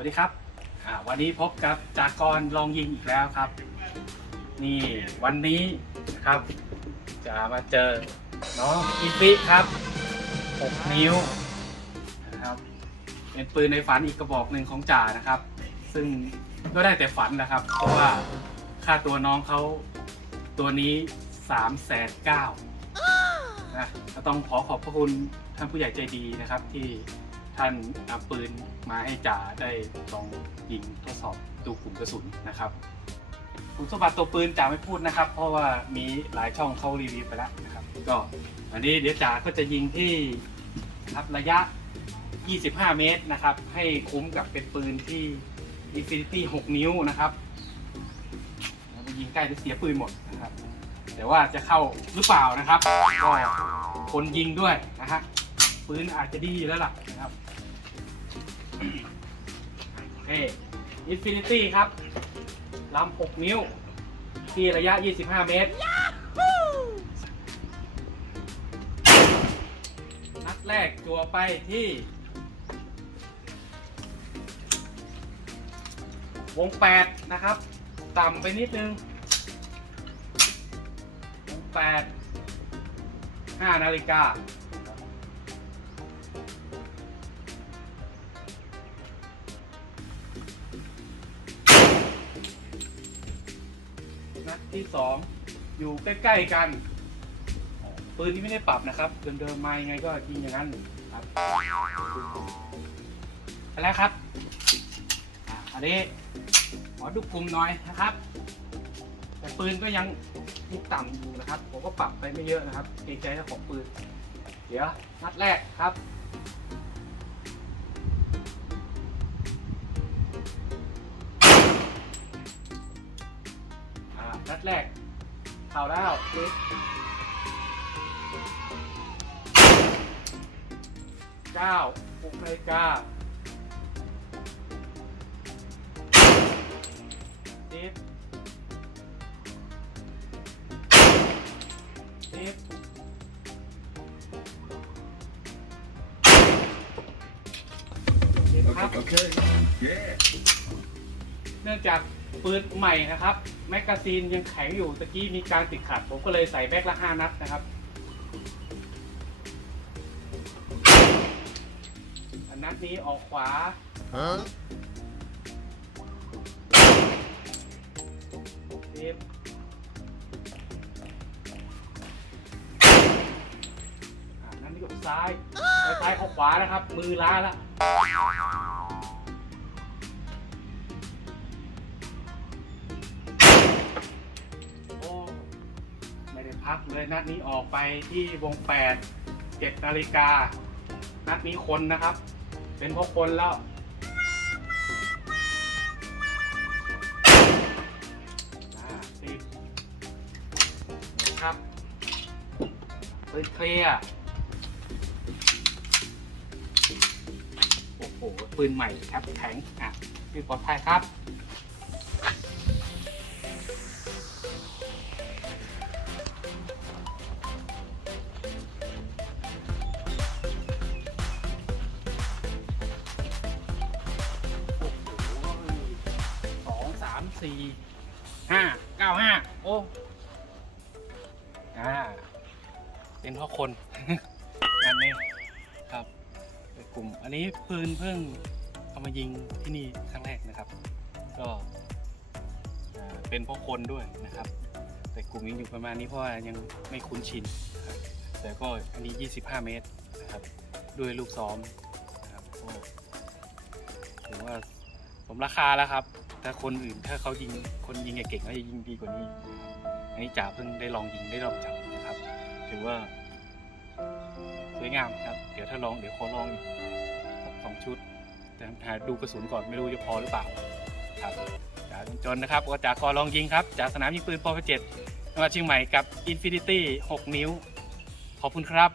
วัสดีครับวันนี้พบกับจากรลองยิงอีกแล้วครับ นี่วันนี้นะครับ จะมาเจอน้องอีฟิครับ 6 นิ้วนะครับ เป็นปืนในฝันอีกกระบอกหนึ่งของจ่านะครับ ซึ่งก็ได้แต่ฝันนะครับ เพราะว่าค่าตัวน้องเขาตัวนี้3ามแสนเก้านะก็ต้องขอขอบพระคุณท่านผู้ใหญ่ใจดีนะครับที่ ท่านนำปืนมาให้จ่าได้ลองยิงทดสอบดูกลุ่มกระสุนนะครับคุณสมบัติตัวปืนจ่าไม่พูดนะครับ เพราะว่ามีหลายช่องเขารีวิวไปแล้วนะครับ ก็อันนี้เดี๋ยวจ่าก็จะยิงที่ครับระยะ 25 เมตรนะครับ ให้คุ้มกับเป็นปืนที่ Infinity 6 นิ้วนะครับไปยิงใกล้จะเสียปืนหมดนะครับ แต่ว่าจะเข้าหรือเปล่านะครับก็คนยิงด้วยนะฮะ ปืนอาจจะดีแล้วล่ะนะครับโอเค Infinity ครับลำ6นิ้ว ที่ระยะ 25 เมตร นัดแรกจัวไปที่ วง 8 นะครับ ต่ำไปนิดนึง วง 8 5 นาฬิกา ที่2อยู่ใกล้ๆกันปืนที่ไม่ได้ปรับนะครับเดิมๆมายังไงก็ยิงอย่างนั้นครับไปแล้วครับอันนี้ขอดูกลุ่มหน่อยนะครับ แต่ปืนก็ยังลูกต่ำอยู่นะครับ ผมก็ปรับไปไม่เยอะนะครับเกรงใจเจ้าของปืน เดี๋ยวนัดแรกครับ ดแรกเข้าแล้วปึ๊บเก้าหกนาฬิกาสิบสิบสิบครับ Okay. Yeah. เนื่องจาก ปืนใหม่นะครับ แมกกาซีนยังแข็งอยู่ตะกี้มีการติดขัด ผมก็เลยใส่แม็กละห้านัดนะครับ อันนัดนี้ออกขวา Huh? สิบอะนัดนี้ออกซ้ายไปซ้ายเข้าขวานะครับ มือล้าแล้ว พักเลยนัดนี้ออกไปที่วงแปดเจ็ดนาฬิกา นัดนี้คนนะครับ เป็นพราะคนแล้วนะครับปืนเคลียร์โอ้โห ปืนใหม่ครับแข็งอะพี่ปลอดภัยครับ สี่ห้าเก้าห้าโอ้อ่าเป็นพราะคนอันนี้ครับเป็นกลุ่มอันนี้ปืนเพิ่งเอามายิงที่นี่ครั้งแรกนะครับ ก็อ่าเป็นพราะคนด้วยนะครับ แต่กลุ่มนี้อยู่ประมาณนี้เพราะว่ายังไม่คุ้นชินครับแต่ก็อันนี้ 25 เมตรนะครับ ด้วยลูกซ้อมนะครับก็ถือว่า ผมราคาแล้วครับ ถ้าคนอื่นถ้าเขายิงคนยิงเก่งๆเขาจะยิงดีกว่านี้อันนี้จ่าเพิ่งได้ลองยิงได้ลองจับนะครับ ถือว่าสวยงามครับ เดี๋ยวถ้าลองเดี๋ยวขอลองอีกสองชุด แต่หาดูกระสุนก่อนไม่รู้จะพอหรือเปล่าครับจ่าจนนะครับก็จ่าคอลองยิงครับจากสนามยิงปืนปอเจ็ดจังหวัดเชียงใหม่กับ Infinity 6 นิ้ว ขอบคุณครับ